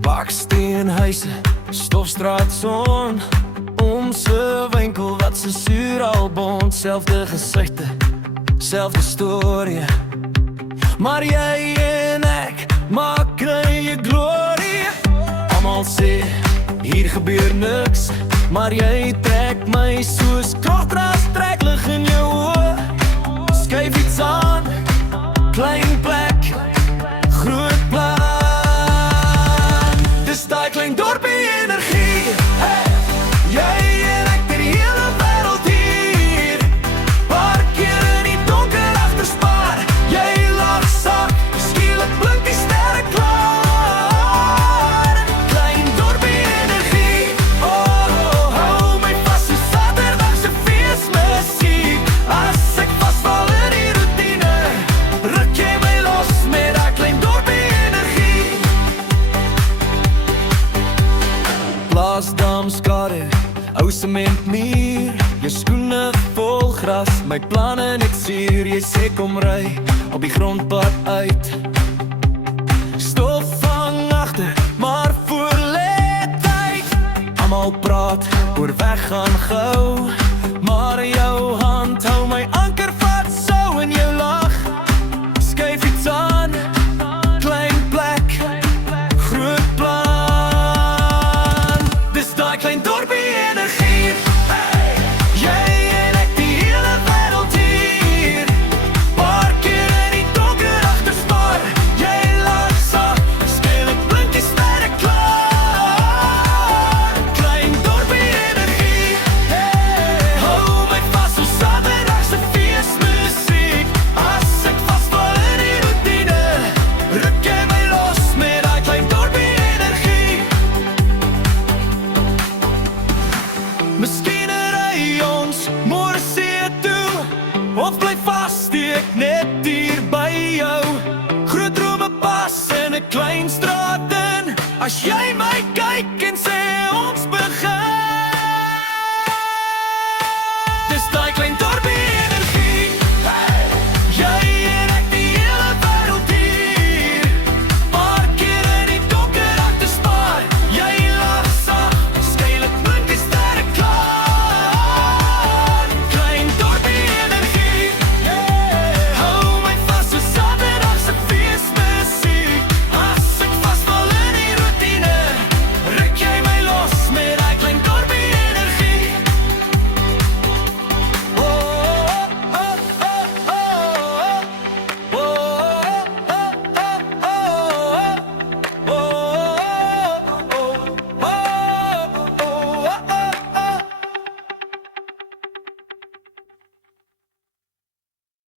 Baksteenhuise, stofstraat son, onze winkel wat ze zuur al bond. Zelfde gezichten, zelfde storie, maar jij en ik maken je glorie. Allemaal sê, hier gebeurt niks, maar jij trekt mij soos krachtdraad, trek lig in je oor. Skyf iets aan, klein plek, groot plan. Dis daai klein dorpie energie, hey. Jy en ek ter hele wêreld hier. Parkeer in die donker agter Spar. Jy lag sak, skielik blink die sterre klaar. Klein dorpie energie, oh, hou my vas so Saterdagse feesmusiek. As ek vasval in die routine, ruk jy my los met daai klein dorpie energie. Plaasdamskade, ou sementmuur, jou skoene vol gras, my planne net suur. Jy sê kom ry op die grondpad uit, stof vang agter, maar voor let tyd. Almal praat oor weggaan gou, maar jou hand hou my anker vat sou in jou lag. Skyf iets aan, klein plek, groot plan. Dis daai klein dorpie energie, hey. Jy en ek die hele wêreld hier. Parkeer in die donker agter Spar. Jy lag sak, skielik blink die sterre klaar. Klein dorpie energie, hey. Hou my vas so Saterdagse feesmusiek. As ek vasval in die routine, ruk jy my los met daai klein dorpie energie. Miskien ry ons môre see toe, of bly vassteek net hier by jou. Groot drome pas in 'n klein straat in, as jy my kan